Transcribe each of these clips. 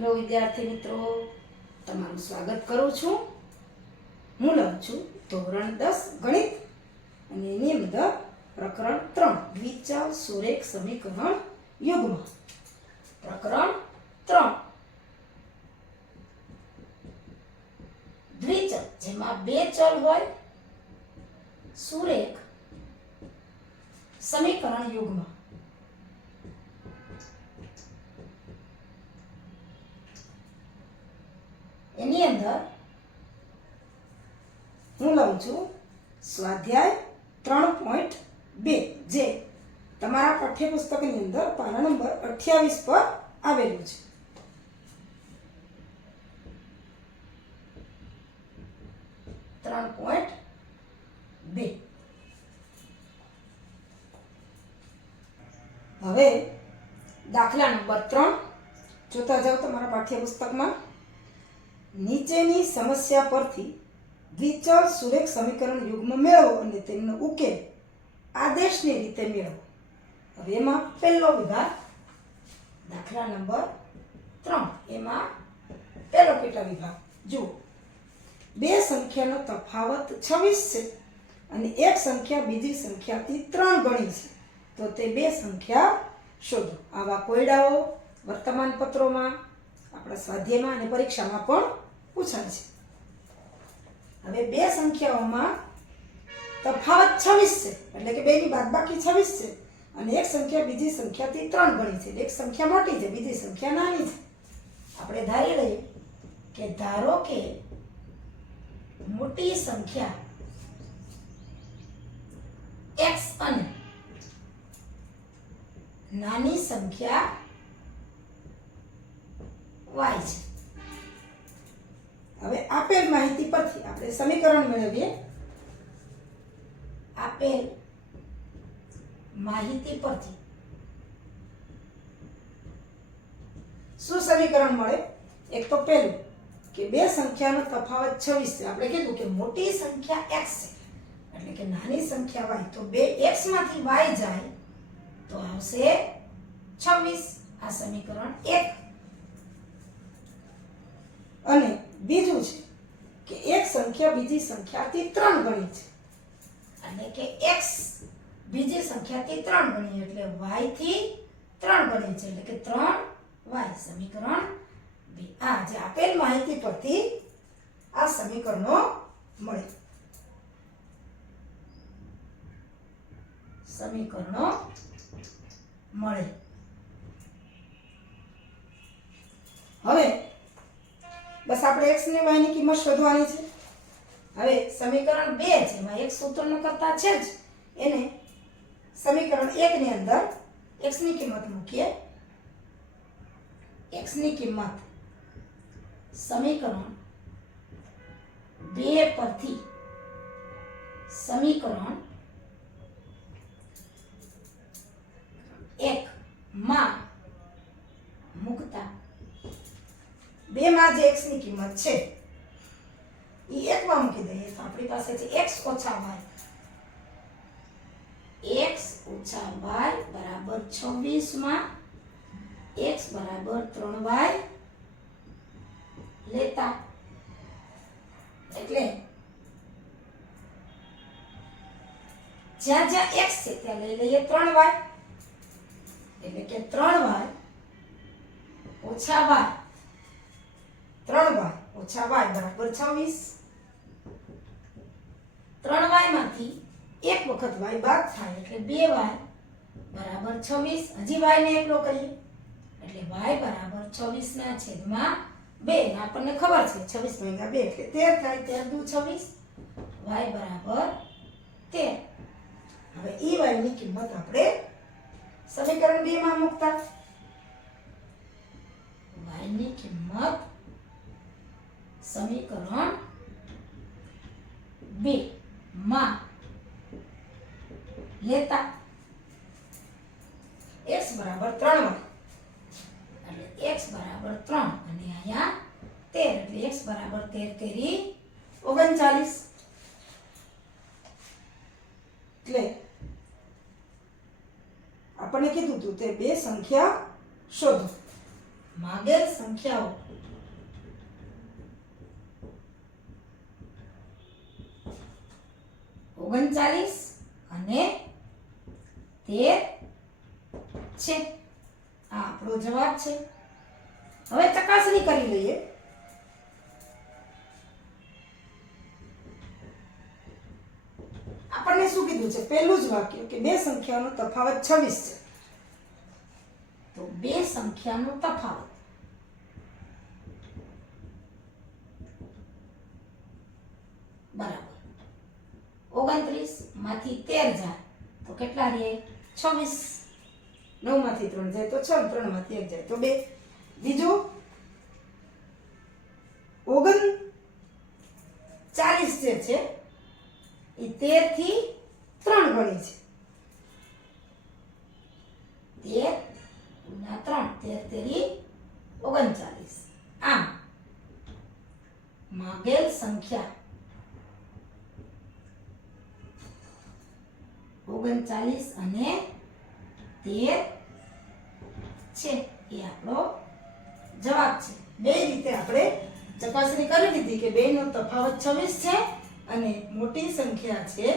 Hello વિદ્યાર્થી મિત્રો, તમારું સ્વાગત કરું છું. હું લઉં છું ધોરણ 10 ગણિત અને એની અંદર પ્રકરણ 3 દ્વિચલ સુરેખ સમીકરણ યુગ્મ. પ્રકરણ 3 દ્વિચલ જેમાં બે ચલ હોય, સુરેખ સમીકરણ યુગ્મ. એની અંદર હું લઉં છું સ્વાધ્યાય 3.2 જે તમારા પાઠ્યપુસ્તકની અંદર પાના નંબર 28 પર આવેલું છે. હવે દાખલા નંબર 3 જોતા જાઓ તમારા પાઠ્યપુસ્તકમાં. નીચેની સમસ્યા પરથી દ્વિચલ સુરેખ સમીકરણ યુગ્મ મેળવો અને તેમનો ઉકેલ આદેશની રીતે મેળવો. હવે એમાં પહેલો વિભાગ દાખલા નંબર 3 એમાં પહેલો પેટા વિભાગ જુઓ. બે સંખ્યાનો તફાવત 26 છે અને એક સંખ્યા બીજી સંખ્યાથી 3 ગણી છે, તો તે બે સંખ્યા શોધો. આવા કોયડાઓ વર્તમાન પત્રોમાં, આપણા સ્વાધ્યાયમાં અને પરીક્ષામાં પણ પૂછાય છે. હવે બે સંખ્યાઓમાં તફાવત 26 છે, એટલે કે બેની બાદબાકી 26 છે અને એક સંખ્યા બીજી સંખ્યાથી 3 ગણી છે. એક સંખ્યા મોટી છે, બીજી સંખ્યા નાની છે. આપણે ધારી લઈએ કે ધારો કે મોટી સંખ્યા x અને નાની સંખ્યા y છે. હવે આપેલ માહિતી પરથી આપણે સમીકરણ મેળવીએ. આપેલ માહિતી પરથી શું સમીકરણ મળે? એક તો પહેલું કે બે સંખ્યાનો તફાવત 26 છે. આપણે કીધું કે મોટી સંખ્યા x છે એટલે કે નાની સંખ્યા y, તો બે x માંથી y જાય તો આવશે 26. આ સમીકરણ 1. અને બીજું છે કે એક સંખ્યા બીજી સંખ્યાથી 3 ગણી છે, એટલે કે x બીજી સંખ્યાથી 3 ગણી એટલે y થી 3 ગણી છે, એટલે કે 3y. સમીકરણ 2. આ જે આપેલ માહિતી પરથી આ સમીકરણો મળે. સમીકરણો મળે. હવે બસ આપણે x ને y ની કિંમત શોધવાની છે. હવે સમીકરણ 2 છે એમાં એક સૂત્રનો કરતા છે જ, એને સમીકરણ 1 ની અંદર x ની કિંમત મૂકીએ. x ની કિંમત સમીકરણ 2 પરથી સમીકરણ 1 માં મૂકતા 2 માં જે x ની કિંમત છે એ 1 માં મૂકી દઈએ તો આપણી પાસે છે x ઓછા y. x ઓછા y બરાબર 26 માં x બરાબર 3y લેતા, એટલે જ્યાં જ્યાં x છે ત્યાં લઈ લઈએ 3y, એટલે કે 3y ઓછા y, 3y ઓછા y બરાબર 26. 3y માંથી એક વખત y બાદ થાય એટલે 2y બરાબર 26. હજી y ને એકલો કરીએ એટલે y બરાબર 26 ના છેદમાં 2. આપણને ખબર છે 26 ભાગ્યા 2 એટલે 13 થાય. 13 દુ 26, y બરાબર 13. હવે y ની કિંમત આપણે સમીકરણ 2 માં મૂકતા y ની કિંમત સમીકરણ 2 માં લેતા x બરાબર 3y એટલે x બરાબર 3 અને અહીંયા 13 એટલે x બરાબર 13 તેરી 39. એટલે આપણને કીધું હતું તે બે સંખ્યા શોધો. માગેલ સંખ્યાઓ ઓગણચાલીસ અને 13 છે. આ આપણો જવાબ છે. હવે ચકાસણી કરી લઈએ. આપણને શું કીધું છે? પહેલું જ વાક્ય કે બે સંખ્યાનો તફાવત 26 છે. તો બે સંખ્યાનો તફાવત બરાબર 29 માંથી 13 જાય તો કેટલા રહે? 26. 9 માંથી 3 જાય તો 6, 3 માંથી 1 જાય તો 2. બીજું 39 જે છે એ 13 થી 3 ગણી છે. 13 ગુણ્યા 3, 13 તેરી 39. આમ માગેલ સંખ્યા 39 અને 13 છે. એ આપણો જવાબ છે. બે રીતે આપણે ચકાસણી કરી દીધી કે બેનો તફાવત 26 છે અને મોટી સંખ્યા છે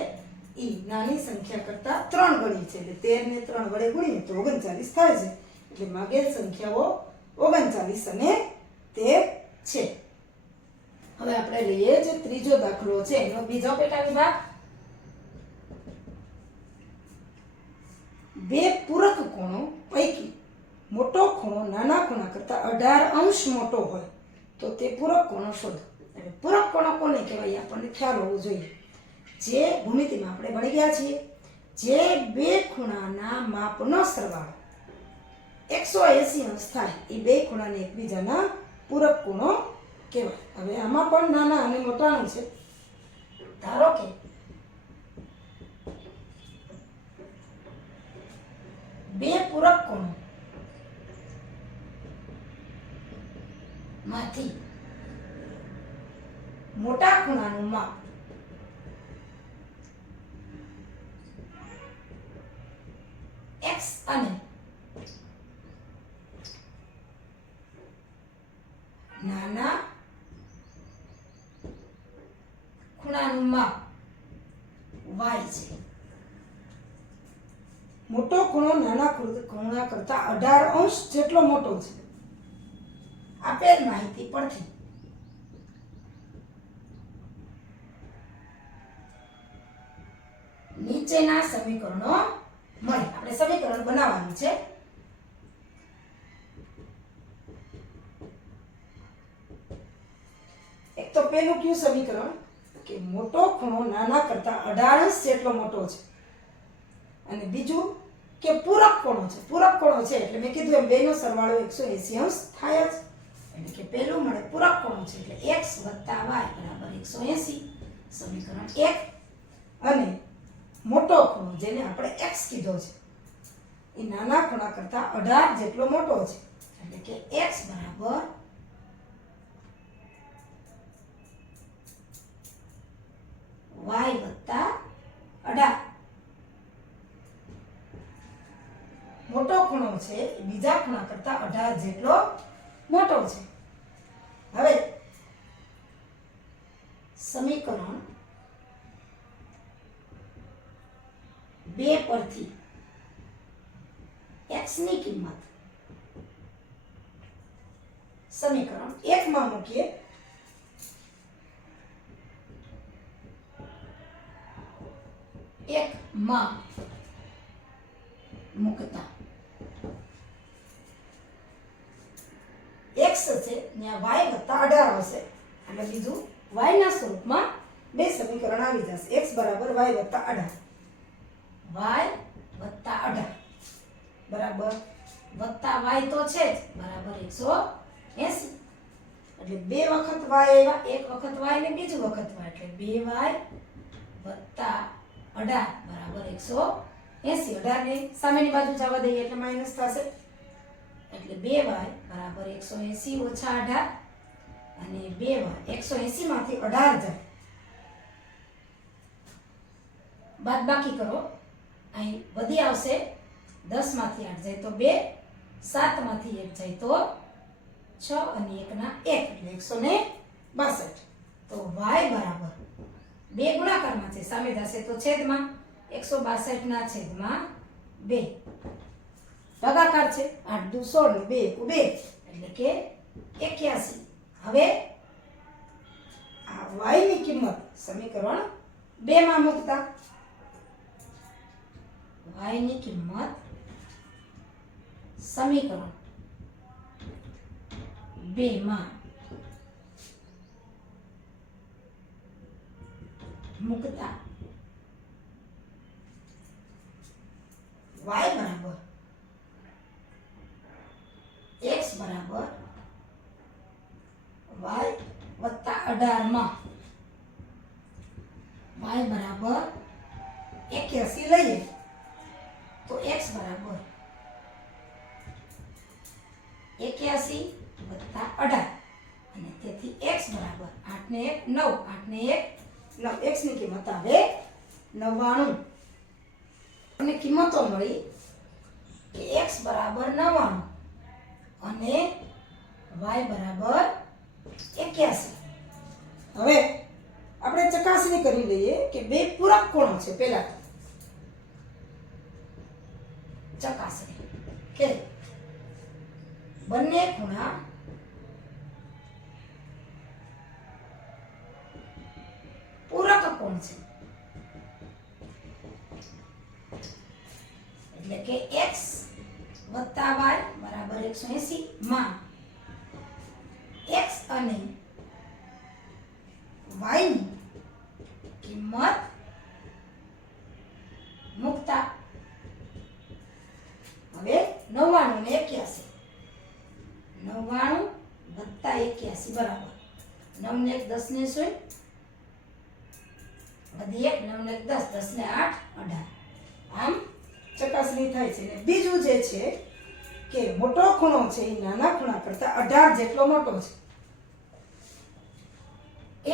એ નાની સંખ્યા કરતા 3 ગણી છે. એટલે 13 ને 3 વડે ગુણીએ તો 39 થાય છે. એટલે માગેલ સંખ્યાઓ 39 અને 13 છે. હવે આપણે લઈએ જે ત્રીજો દાખલો છે એનો બીજો પેટા વિભાગ. બે પૂરક કોણો પૈકી મોટો ખૂણો નાના ખૂણા કરતા 18 અંશ મોટો હોય તો તે પૂરક કોણો શોધો. એટલે પૂરક કોણો કોને કહેવાય આપણને ખ્યાલ હોવો જોઈએ. જે ભૂમિતિમાં આપણે ભણી ગયા છીએ, જે બે ખૂણાના માપનો સરવાળો 180 અંશ થાય એ બે ખૂણાને એકબીજાના પૂરક કોણો કહેવાય. હવે આમાં પણ નાના અને મોટાનું છે. ધારો કે બે પૂરક કોણો માંથી મોટા ખૂણાનું માપ x અને નાના ખૂણાનું માપ y છે. મોટો ખૂણો નાના ખૂણા કરતા 18 અંશ જેટલો મોટો છે. આપેલ માહિતી પરથી નીચેના સમીકરણો મળે. આપણે સમીકરણ બનાવવાનું છે. એક તો પેલું કયું સમીકરણ કે મોટો ખૂણો નાના કરતા 18 અંશ જેટલો મોટો છે. અને બીજું કે પૂરક કોણો છે. પૂરક કોણો છે એટલે મેં કીધું એમ બેનો સરવાળો 180 અંશ થાય જ. એટલે કે પેલું મળે પૂરક કોણો છે એટલે x + y = 180. સમીકરણ 1. અને મોટો ખૂણો જેને આપણે x કીધો છે એ નાના ખૂણા કરતા 18 જેટલો મોટો છે. એટલે કે x = y + 18. મોટો ખૂણો છે એ બીજા ખૂણા કરતા 18 જેટલો મોટો છે. હવે સમીકરણ 2 પરથી x ની કિંમત સમીકરણ 1 માં મૂકીએ. મૂકતા x છે ત્યાં y + 18 આવશે. એટલે બીજું y ના સ્વરૂપમાં બે સમીકરણ આવી જશે. x = y + 18. y + 18 બરાબર વત્તા y તો છે જ બરાબર 180. એટલે બે વખત y આવ્યા, એક વખત y ને બીજું વખત y એટલે 2y + 18 બરાબર 180. 18 ને સામેની બાજુ જવા દઈએ એટલે માઈનસ થશે. એટલે 2y બરાબર 180 - 18 અને 2y 180 માંથી 18 જાય બાદબાકી કરો. અહીં વધી આવશે 10 માંથી 8 જાય તો 2, 7 માંથી 1 જાય તો 6 અને 1 ના 1 એટલે 162. તો y બરાબર 2 ગુણાકારમાં છે, સામે જશે તો છેદમાં 162 ના છેદમાં 2. ભાગાકાર છે 8 દુ 16 ને 2 2 એટલે કે 81. હવે આ y ની કિંમત સમીકરણ 2 માં મૂકતા y ની કિંમત સમીકરણ 2 માં મૂકતા y બરાબર x બરાબર y વત્તા 18 માં y બરાબર 81 લઈએ તો x બરાબર 81 વત્તા 18 અને તેથી x બરાબર 8 ને 1 9 8 ને 1 9 x ની કિંમત આવે 99. અને કિંમતો મળી કે x બરાબર 99 અને y બરાબર 81. હવે આપણે ચકાસણી કરી લઈએ કે બે પૂરક કોણો છે. પહેલા ચકાસણી કે બંને ખૂણા પૂરક કોણ છે, એટલે કે x વત્તા y બરાબર 180 માં x અને y ની કિંમત મૂકતા હવે 99 ને 81 99 વત્તા 81 બરાબર 9 ને 1 10 ને 0 વધી 1 9 ને 10 10 ને 8 18. આમ ચકાસણી થાય છે. ને બીજું જે છે કે મોટો ખૂણો છે એ નાના ખૂણા કરતા 18 જેટલો મોટો છે.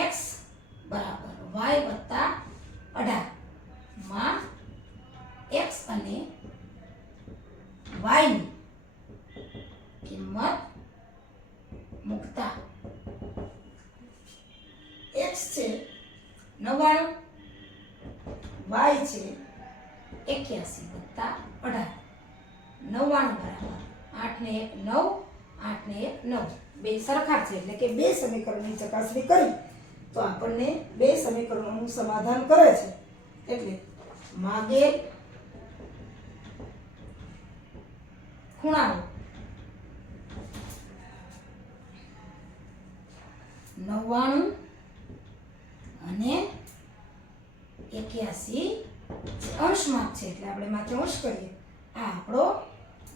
x બરાબર y વત્તા 18 માં x અને y ની કિંમત મૂકતા x છે 99 y છે 81 વત્તા 18 99 બરાબર 8 ને 1 9 8 ને 1 9 બે સરખા છે એટલે કે બે સમીકરણની ચકાસણી કરી તો આપણને બે સમીકરણોનું સમાધાન કરે છે. એટલે માગેલ ખૂણાઓ 99 અને 81 અંશમાં છે એટલે આપણે માત્ર અંશ કરીએ. આ આપણો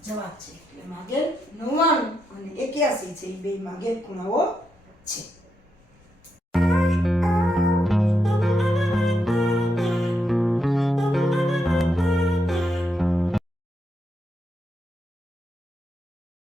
જવાબ છે. એટલે માગેલ 99 અને 81 છે એ બે માગેલ ખૂણાઓ છે.